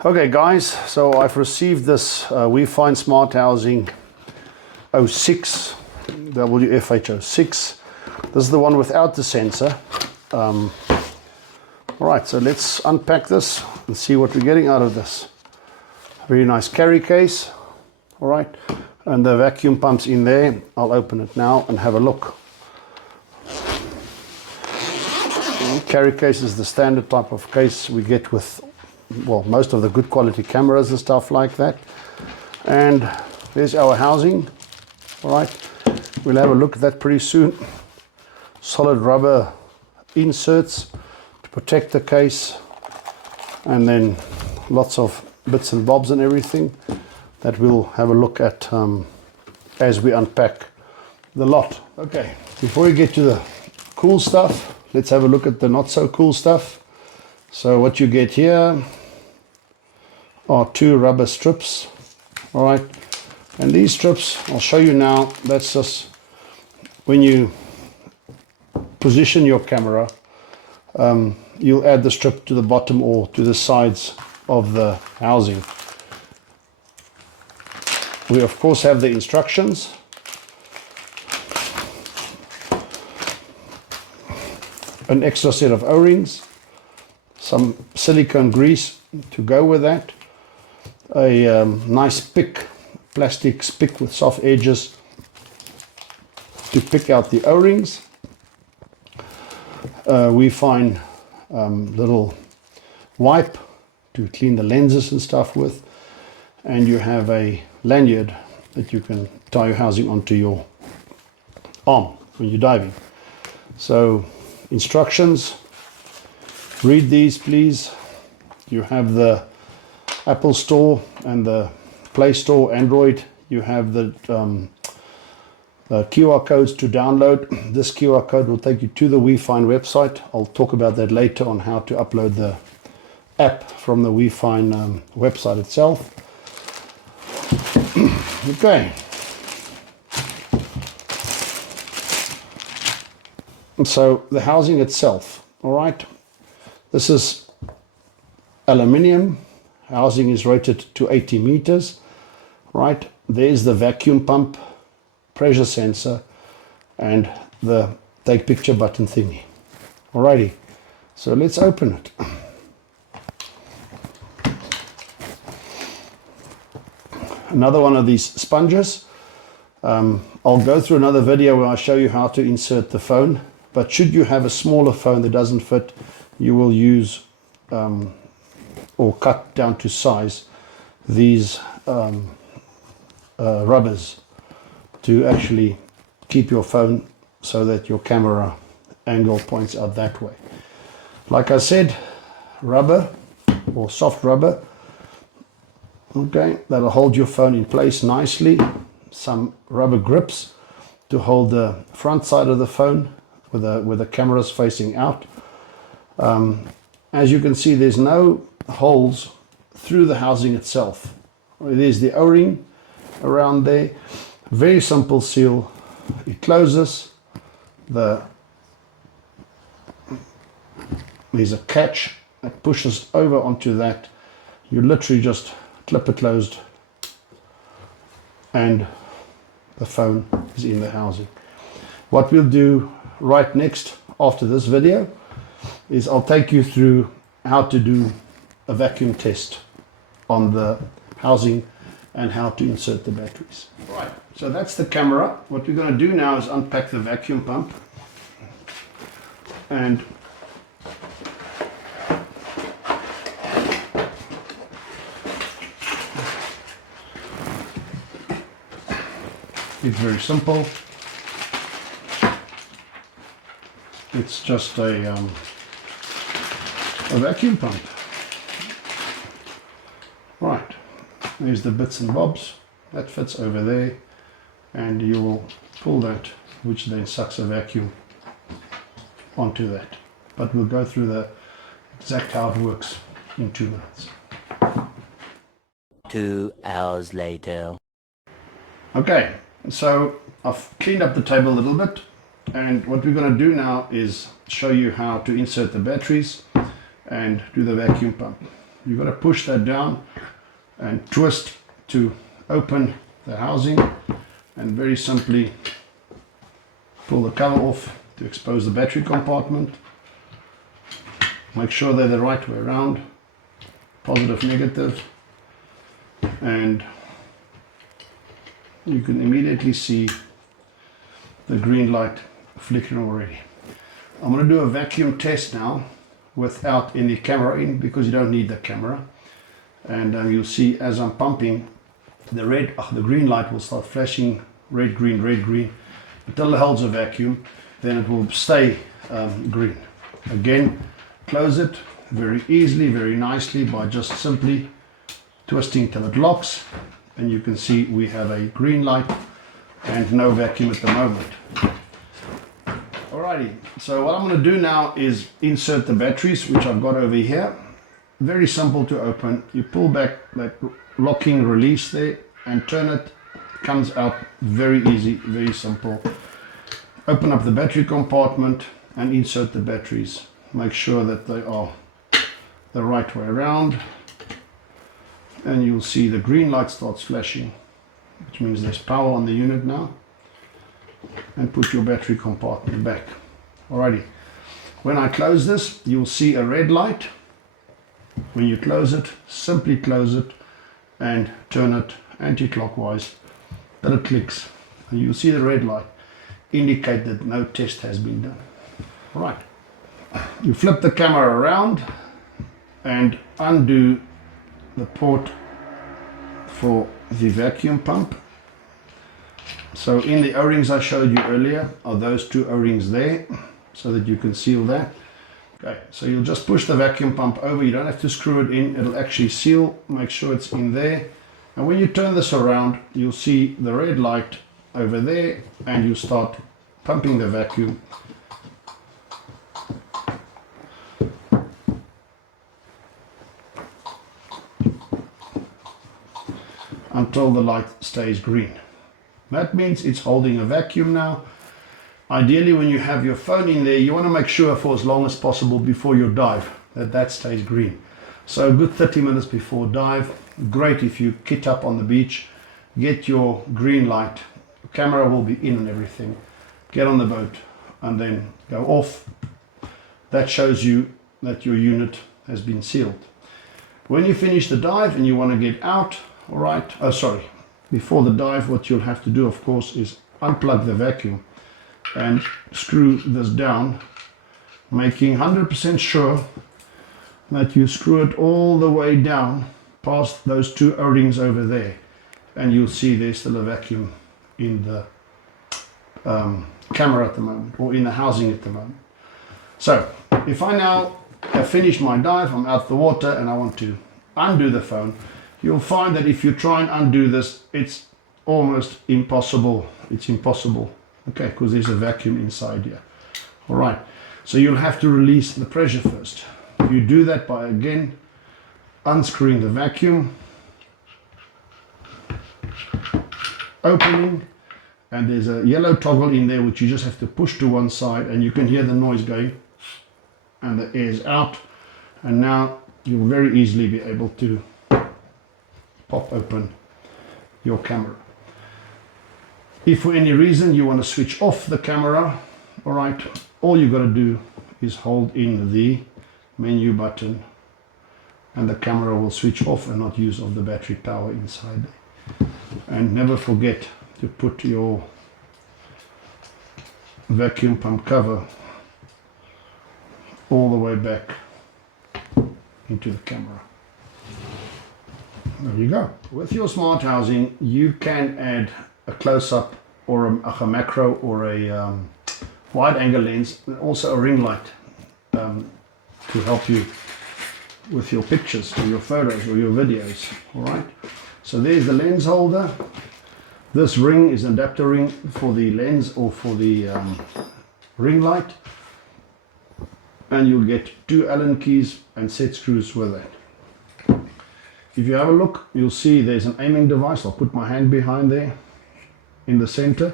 Okay guys, so I've received this Weefine Smart Housing 06, WFH06. This is the one without the sensor. Alright, so let's unpack this and see what we're getting out of this. Very nice carry case. Alright, and the vacuum pump's in there. I'll open it now and have a look. Carry case is the standard type of case we get with, well, most of the good quality cameras and stuff like that. And there's our housing. Alright, we'll have a look at that pretty soon. Solid rubber inserts to protect the case, and then lots of bits and bobs and everything that we'll have a look at as we unpack the lot. Okay, before we get to the cool stuff, let's have a look at the not so cool stuff. So what you get here are two rubber strips. All right, and these strips I'll show you now. That's just when you position your camera, you'll add the strip to the bottom or to the sides of the housing. We of course have the instructions. An extra set of O-rings, some silicone grease to go with that, a nice pick, plastic pick with soft edges to pick out the O-rings. We find little wipe to clean the lenses and stuff with, and you have a lanyard that you can tie your housing onto your arm when you're diving. So instructions, read these please. You have the Apple Store and the Play Store Android. You have the QR codes to download. This QR code will take you to the Weefine website. I'll talk about that later on how to upload the app from the Weefine website itself. Okay. So the housing itself, all right, this is aluminium. Housing is rated to 80 meters, right? There's the vacuum pump, pressure sensor, and the take picture button thingy. Alrighty, so let's open it. Another one of these sponges. I'll go through another video where I show you how to insert the phone. But should you have a smaller phone that doesn't fit, you will use or cut down to size these rubbers to actually keep your phone so that your camera angle points out that way. Like I said, rubber or soft rubber, okay, that'll hold your phone in place nicely. Some rubber grips to hold the front side of the phone with the cameras facing out. As you can see, there's no holes through the housing itself. There's the O-ring around there. Very simple seal. It closes. There's a catch that pushes over onto that. You literally just clip it closed and the phone is in the housing. What we'll do right next after this video is I'll take you through how to do a vacuum test on the housing and how to insert the batteries. Right, so that's the camera. What we're going to do now is unpack the vacuum pump, and it's very simple. It's just a vacuum pump. Right, there's the bits and bobs. That fits over there, and you will pull that, which then sucks a vacuum onto that. But we'll go through the exact how it works in 2 minutes. 2 hours later. Okay, so I've cleaned up the table a little bit. And what we're going to do now is show you how to insert the batteries and do the vacuum pump. You've got to push that down and twist to open the housing, and very simply pull the cover off to expose the battery compartment. Make sure they're the right way around, positive, negative, and you can immediately see the green light flickering already. I'm going to do a vacuum test now without any camera in, because you don't need the camera. And you'll see as I'm pumping, the green light will start flashing red, green, until it holds a vacuum. Then it will stay green. Again, close it very easily, very nicely, by just simply twisting till it locks, and you can see we have a green light and no vacuum at the moment. Alrighty, so what I'm going to do now is insert the batteries, which I've got over here. Very simple to open. You pull back that locking release there and turn it. It comes out very easy, very simple. Open up the battery compartment and insert the batteries. Make sure that they are the right way around, and you'll see the green light starts flashing, which means there's power on the unit now. And put your battery compartment back. Alrighty, when I close this, you'll see a red light. When you close it, simply close it and turn it anti-clockwise till it clicks, and you'll see the red light indicate that no test has been done. Right, you flip the camera around and undo the port for the vacuum pump. So in the O-rings I showed you earlier are those two O-rings there, so that you can seal that. Okay, so you'll just push the vacuum pump over. You don't have to screw it in, it'll actually seal. Make sure it's in there, and when you turn this around, you'll see the red light over there, and you start pumping the vacuum. Until the light stays green. That means it's holding a vacuum now. Ideally, when you have your phone in there, you want to make sure for as long as possible before your dive that stays green. So a good 30 minutes before dive. Great if you kit up on the beach, get your green light, the camera will be in and everything. Get on the boat and then go off. That shows you that your unit has been sealed. When you finish the dive and you want to get out, before the dive, what you'll have to do, of course, is unplug the vacuum and screw this down, making 100% sure that you screw it all the way down past those two O-rings over there, and you'll see there's still a vacuum in the camera at the moment, or in the housing at the moment. So if I now have finished my dive, I'm out the water and I want to undo the phone, you'll find that if you try and undo this, it's almost impossible. It's impossible, okay, because there's a vacuum inside here. All right, so you'll have to release the pressure first. You do that by, again, unscrewing the vacuum, opening, and there's a yellow toggle in there which you just have to push to one side, and you can hear the noise going, and the air's out, and now you'll very easily be able to pop open your camera. If for any reason you want to switch off the camera, all right, all you've got to do is hold in the menu button and the camera will switch off and not use of the battery power inside there. And never forget to put your vacuum pump cover all the way back into the camera. There you go. With your smart housing, you can add a close-up or a macro or a wide-angle lens, and also a ring light to help you with your pictures or your photos or your videos. All right. So there's the lens holder. This ring is an adapter ring for the lens or for the ring light, and you'll get 2 Allen keys and set screws with it. If you have a look, you'll see there's an aiming device. I'll put my hand behind there in the center.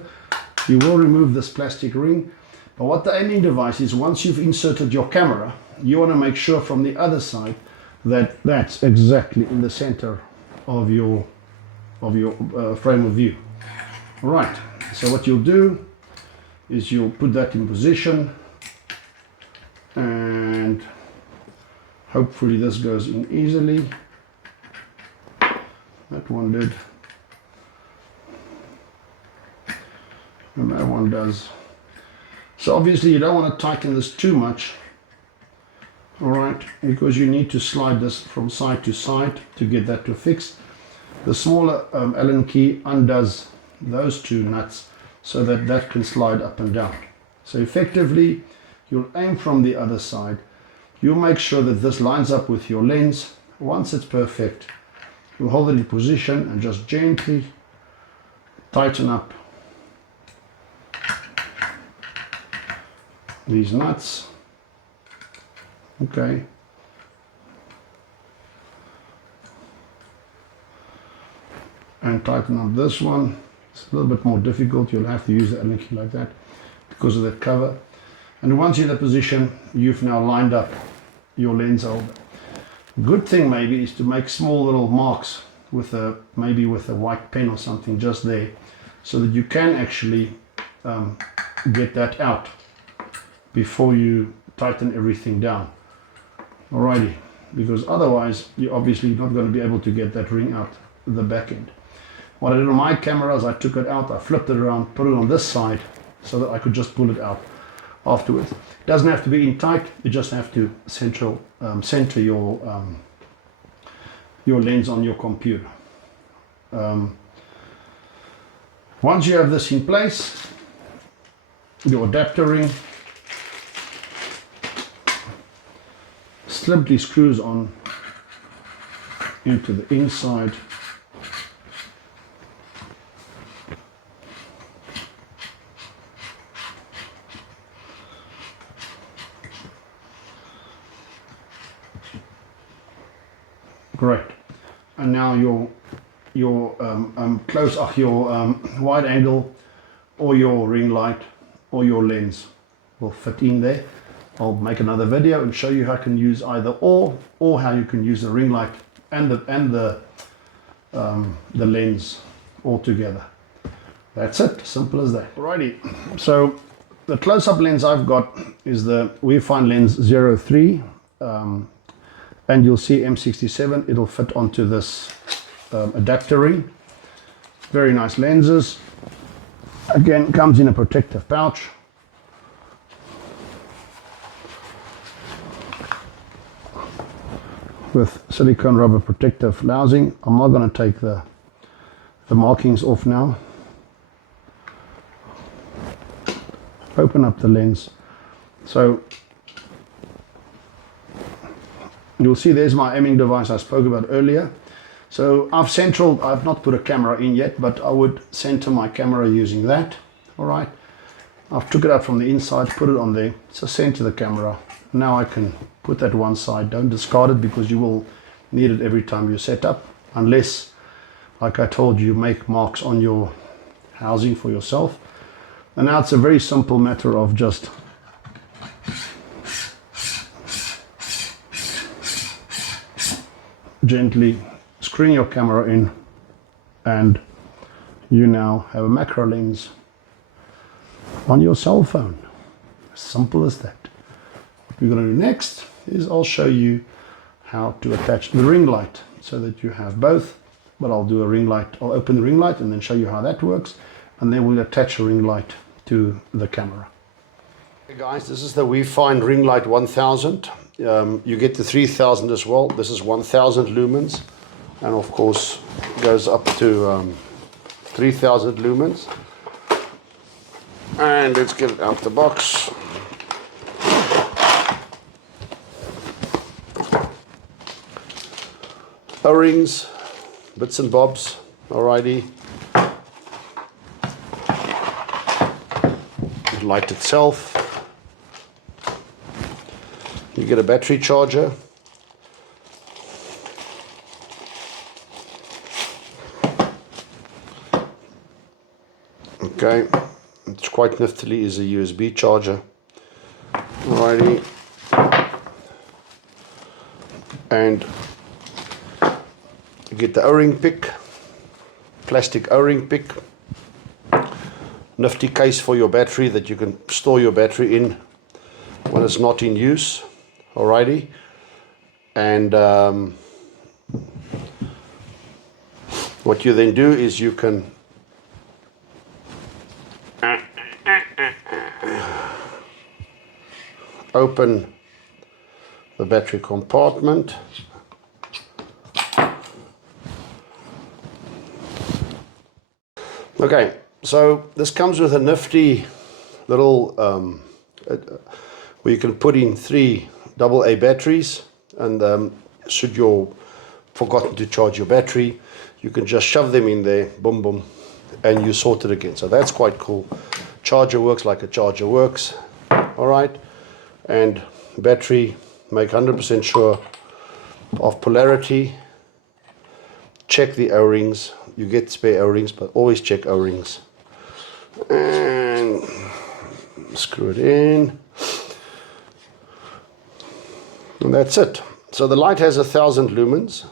You will remove this plastic ring, but what the aiming device is, once you've inserted your camera, you want to make sure from the other side that's exactly in the center of your frame of view. All right, so what you'll do is you'll put that in position, and hopefully this goes in easily. That one did, and that one does. So obviously you don't want to tighten this too much, all right, because you need to slide this from side to side to get that to fix. The smaller Allen key undoes those two nuts so that that can slide up and down. So effectively you'll aim from the other side. You'll make sure that this lines up with your lens. Once it's perfect, you'll hold it in position and just gently tighten up these nuts. Okay. And tighten up this one. It's a little bit more difficult. You'll have to use the Allen key like that because of that cover. And once you're in the position, you've now lined up your lens holder. Good thing maybe is to make small little marks with maybe with a white pen or something just there, so that you can actually get that out before you tighten everything down. Alrighty, because otherwise you're obviously not going to be able to get that ring out the back end. What I did on my camera is I took it out, I flipped it around, put it on this side so that I could just pull it out afterwards. It doesn't have to be in tight, you just have to center your lens on your computer. Once you have this in place, your adapter ring simply screws on into the inside. Great. And now your wide angle or your ring light or your lens will fit in there. I'll make another video and show you how you can use either or how you can use the ring light and the lens all together. That's it, simple as that. Alrighty, so the close-up lens I've got is the Weefine lens 03, and you'll see M67. It'll fit onto this adapter ring. Very nice lenses. Again, comes in a protective pouch. With silicone rubber protective housing. I'm not going to take the markings off now. Open up the lens. So you'll see there's my aiming device I spoke about earlier. So I've not put a camera in yet, but I would center my camera using that. All right. I've took it out from the inside, put it on there. So center the camera. Now I can put that one side. Don't discard it because you will need it every time you set up, unless, like I told you, make marks on your housing for yourself. And now it's a very simple matter of just gently screwing your camera in, and you now have a macro lens on your cell phone. As simple as that. What we're going to do next is I'll show you how to attach the ring light so that you have both, but I'll do a ring light. I'll open the ring light and then show you how that works, and then we'll attach a ring light to the camera. Hey guys, this is the Weefine ring light 1000. You get the 3000 as well. This is 1000 lumens, and of course goes up to 3000 lumens. And let's get it out the box. O-rings, bits and bobs, alrighty. The light itself. You get a battery charger. Okay, it's quite niftily is a USB charger. Alrighty. And you get the O-ring pick, plastic O-ring pick, nifty case for your battery that you can store your battery in when it's not in use. Alrighty. And what you then do is you can open the battery compartment. Okay, so this comes with a nifty little where you can put in 3 AA batteries, and should you've forgotten to charge your battery, you can just shove them in there, boom boom, and you sort it again. So that's quite cool. Charger works like a charger works. All right, and battery, make 100% sure of polarity. Check the O-rings. You get spare O-rings, but always check O-rings. And screw it in. And that's it. So the light has 1000 lumens,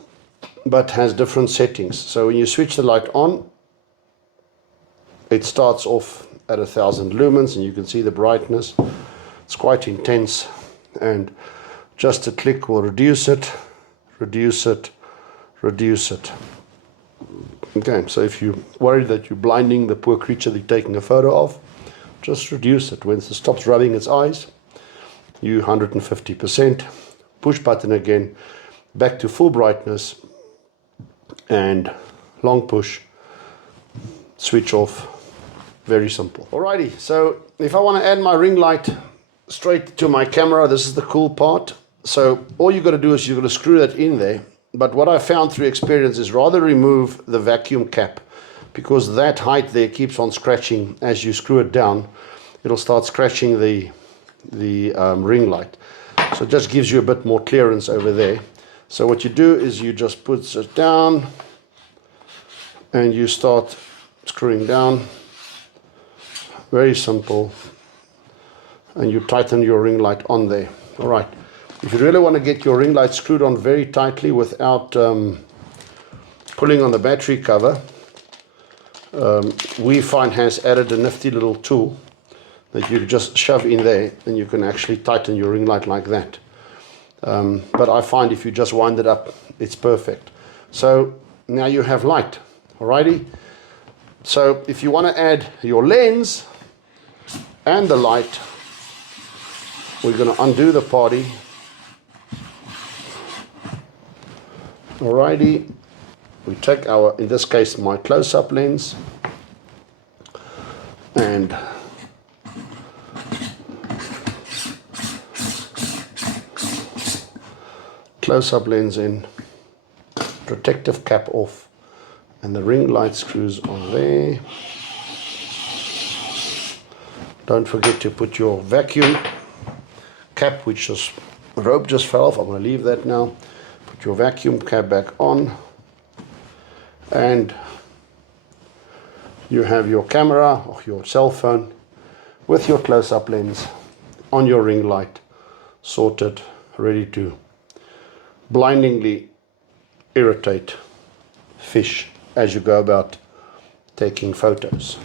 but has different settings. So when you switch the light on, it starts off at 1000 lumens, and you can see the brightness. It's quite intense, and just a click will reduce it, reduce it, reduce it. Okay, so if you're worried that you're blinding the poor creature that you're taking a photo of, just reduce it. When it stops rubbing its eyes, you 150%. Push button again, back to full brightness, and long push, switch off. Very simple. Alrighty, so if I want to add my ring light straight to my camera, this is the cool part. So all you got to do is you've got to screw that in there. But what I found through experience is rather remove the vacuum cap, because that height there keeps on scratching. As you screw it down, it'll start scratching the ring light. So it just gives you a bit more clearance over there. So what you do is you just put it down and you start screwing down. Very simple. And you tighten your ring light on there. All right. If you really want to get your ring light screwed on very tightly without pulling on the battery cover, Weefine has added a nifty little tool that you just shove in there, and you can actually tighten your ring light like that. But I find if you just wind it up, it's perfect. So now you have light. Alrighty. So if you want to add your lens and the light, we're going to undo the party. Alrighty, we take our, in this case, my close-up lens, and close-up lens in, protective cap off, and the ring light screws on there. Don't forget to put your vacuum cap, which is rope just fell off. I'm going to leave that now. Put your vacuum cap back on, and you have your camera or your cell phone with your close-up lens on your ring light, sorted, ready to blindingly irritate fish as you go about taking photos.